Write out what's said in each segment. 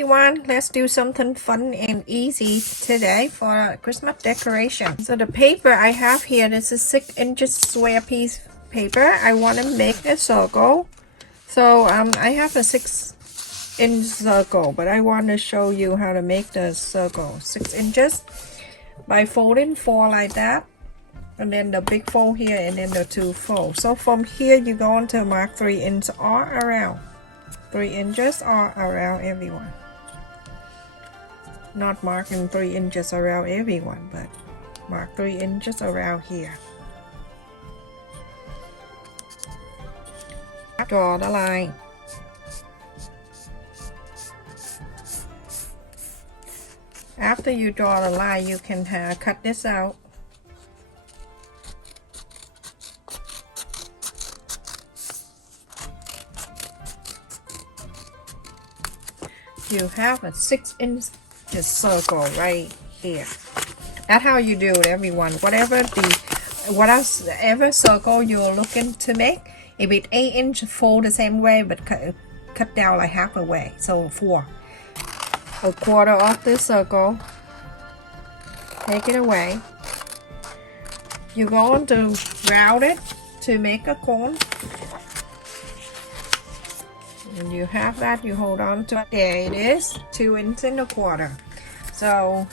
everyone, let's do something fun and easy today for Christmas decoration. So the paper I have here, this is 6 inches square piece paper. I want to make a circle. So I have a 6-inch circle, but I want to show you how to make the circle 6 inches by folding 4 like that, and then the big fold here, and then the 2 folds. So from here you're going to mark 3 inches all around. 3 inches all around everyone. Not marking 3 inches around everyone, but mark 3 inches around here. Draw the line. After you draw the line, you can cut this out. You have a 6-inch circle right here. That's how you do it, everyone. Whatever circle you're looking to make, if it's 8 inch, fold the same way, but cut down like half a way. So 4, a quarter of the circle. Take it away. You're going to round it to make a cone. And you have that, you hold on to it. There it is, 2 inches and a quarter. So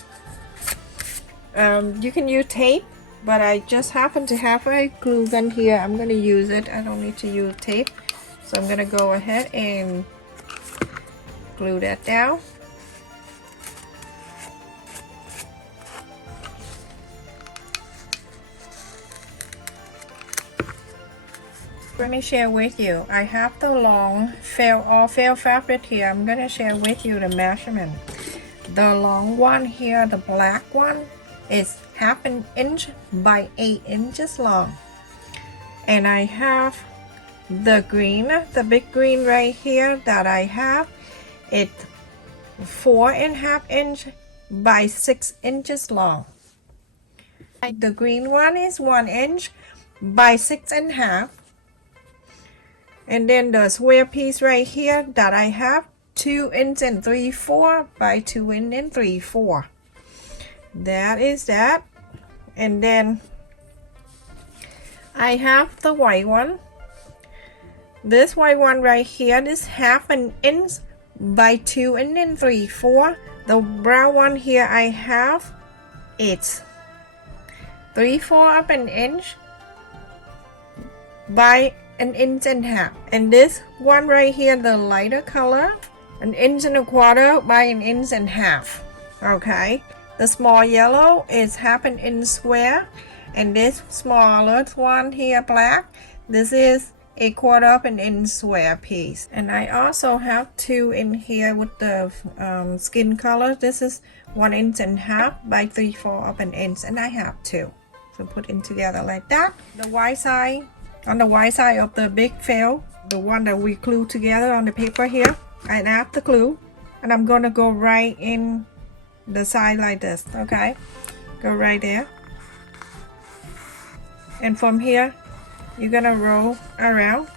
you can use tape, but I just happen to have a glue gun here. I'm going to use it. I don't need to use tape, so I'm going to go ahead and glue that down. Let me share with you. I have the long felt fabric here. I'm gonna share with you the measurement. The long one here, the black one, is 1/2 inch by 8 inches long. And I have the green, the big green right here that I have. It's 4.5 inch by 6 inches long. The green one is 1 inch by 6.5. And then the square piece right here that I have, 2 inches and 3/4 by 2 inches and 3/4. That is that. And then I have the white one. This white one right here, this 1/2 inch by 2 inches and 3/4. The brown one here I have, it's 3/4 of an inch by 1.5 inches. And this one right here, the lighter color, 1.25 inches by 1.5 inches. Okay, the small yellow is 1/2 inch square, and this smaller one here, black, this is 1/4 inch square piece. And I also have 2 in here with the skin color. This is 1.5 inches by 3/4 inch, and I have 2. So put in together like that. The white side, on the white side of the big felt, the one that we glue together on the paper here, I add the glue, and I'm gonna go right in the side like this. Okay, go right there, and from here you're gonna roll around.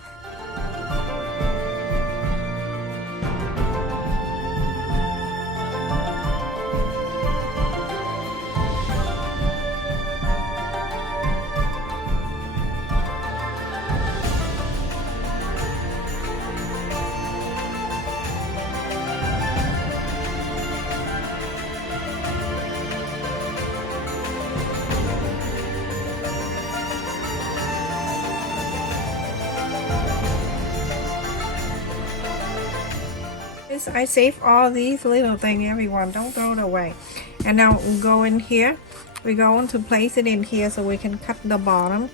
I save all these little things, everyone. Don't throw it away. And now we'll go in here. We're going to place it in here so we can cut the bottom.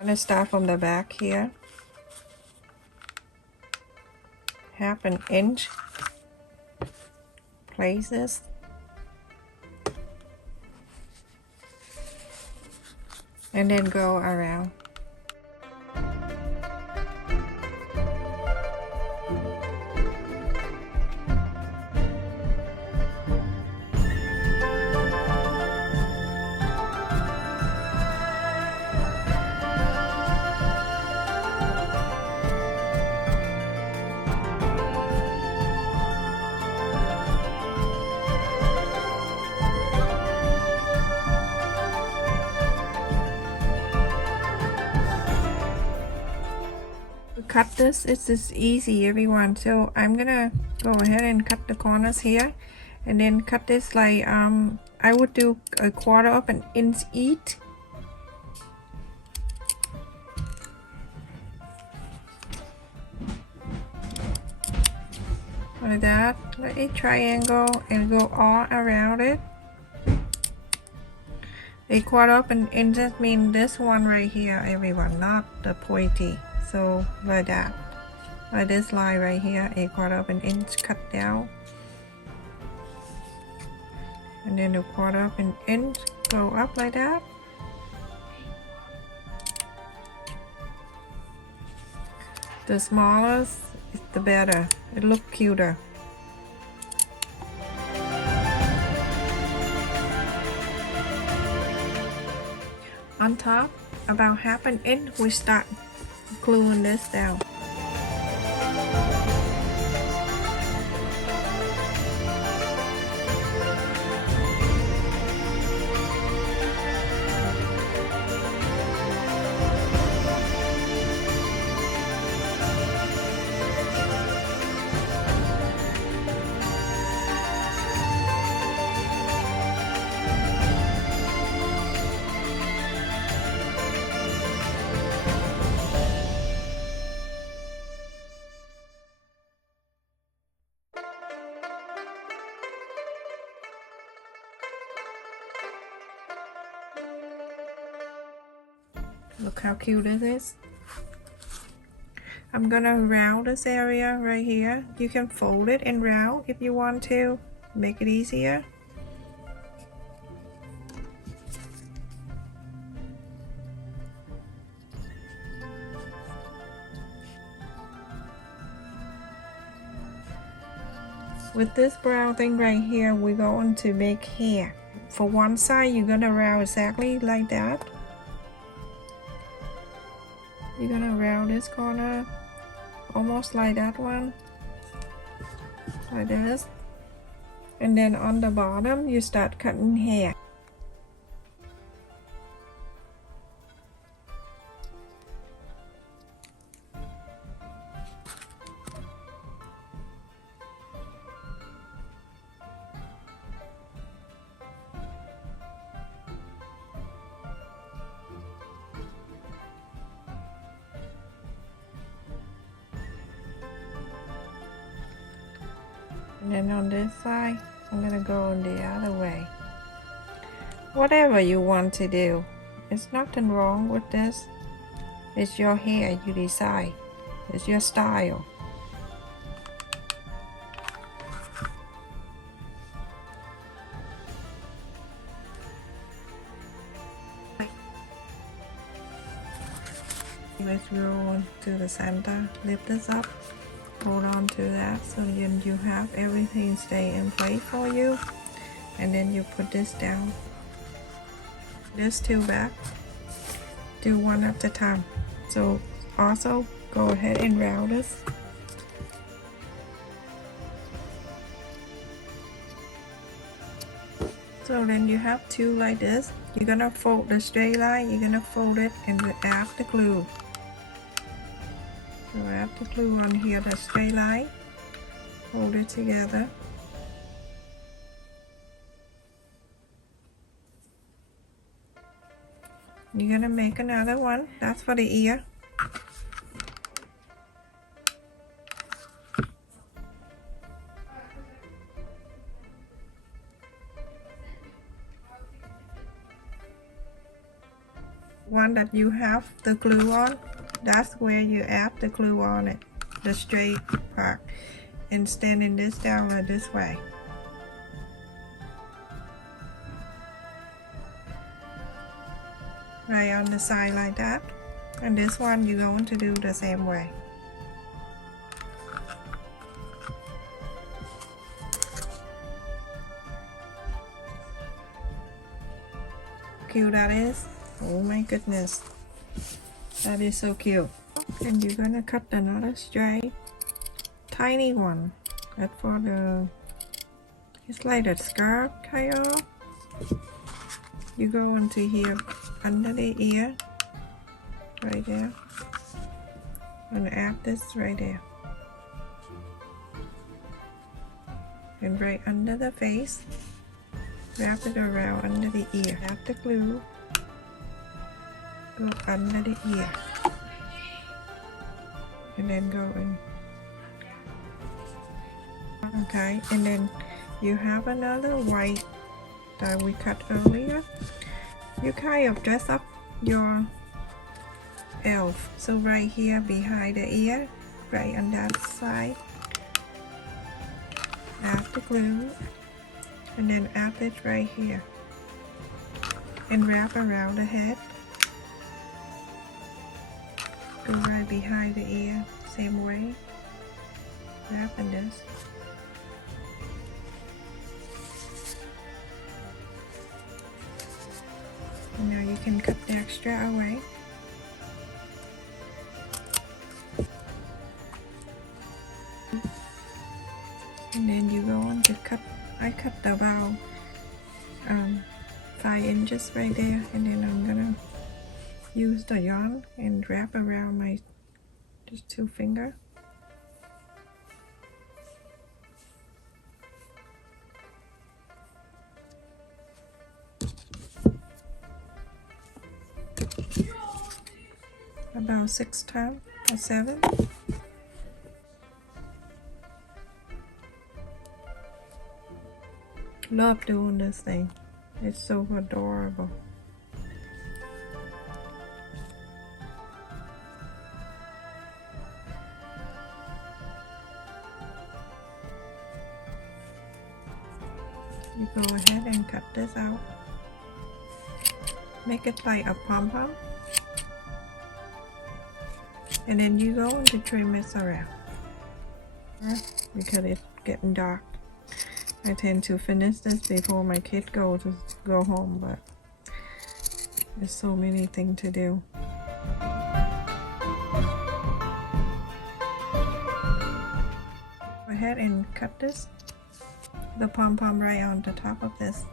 I'm going to start from the back here. 1/2 inch. Place this. And then go around. cut this, it's just easy everyone. So I'm gonna go ahead and cut the corners here and then cut this like I would do a 1/4 of an inch each. Like that, like a triangle, and go all around it. A 1/4 of an inch just means this one right here everyone, not the pointy. So like that, like this line right here, a 1/4 of an inch cut down, and then a 1/4 of an inch go up like that. The smallest the better, it looks cuter. On top, about 1/2 inch, we start gluing this down. Look how cute it is. I'm gonna round this area right here. You can fold it and round if you want to, make it easier. With this brown thing right here, we're going to make hair. For one side, you're gonna round exactly like that. You're gonna round this corner almost like that one, like this, and then on the bottom you start cutting hair. And then on this side, I'm gonna go on the other way. Whatever you want to do, there's nothing wrong with this. It's your hair, you decide. It's your style. Let's roll to the center, lift this up. Hold on to that so then you have everything stay in place for you, and then you put this down, this two back, do one at a time. So also go ahead and round this. So then you have two like this. You're gonna fold the straight line, you're gonna fold it and add the glue. So wrap the glue on here, the straight line, hold it together. You're gonna make another one, that's for the ear. One that you have the glue on, that's where you add the glue on it, the straight part, and standing this down this way. Right on the side like that, and this one you're going to do the same way. Cute that is. Oh my goodness, that is so cute. And you're gonna cut another straight, tiny one. That's for the, it's like a skirt kind of. You go into here under the ear, right there, I'm gonna add this right there. And right under the face, wrap it around under the ear. Add the glue, go under the ear, and then go in. Okay, and then you have another white that we cut earlier. You kind of dress up your elf. So right here behind the ear, right on that side, add the glue, and then add it right here, and wrap around the head. Go right behind the ear, same way, wrap in this. And now you can cut the extra away. And then you go on to cut. I cut about 5 inches right there, and then I'm gonna use the yarn and wrap around my just 2 fingers. About 6 times or 7. Love doing this thing. It's so adorable. You go ahead and cut this out. Make it like a pom-pom. And then you go to trim it around. Because it's getting dark. I tend to finish this before my kid go home, but there's so many things to do. Go ahead and cut this, the pom-pom right on the top of this.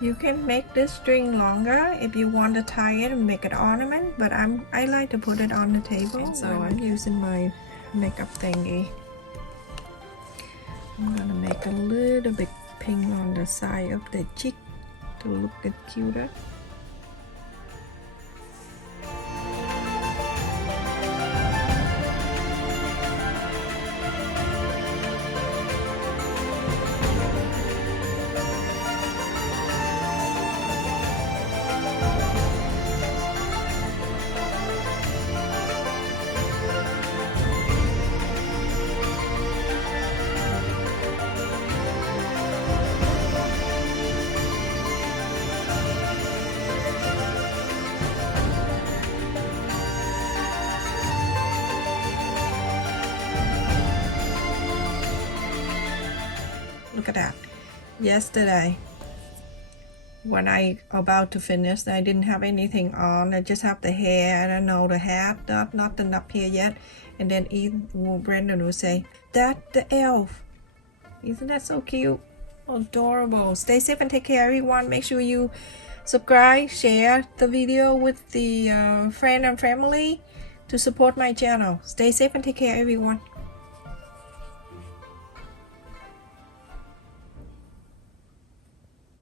You can make this string longer if you want to tie it and make an ornament, but I like to put it on the table, so I'm using my makeup thingy. I'm gonna make a little bit pink on the side of the cheek to look it cuter. Look at that. Yesterday, when I about to finish, I didn't have anything on. I just have the hair. I don't know, the hat, not enough here yet. And then Brendan will say, "That's the elf." Isn't that so cute? Adorable. Stay safe and take care, everyone. Make sure you subscribe, share the video with the friend and family to support my channel. Stay safe and take care, everyone.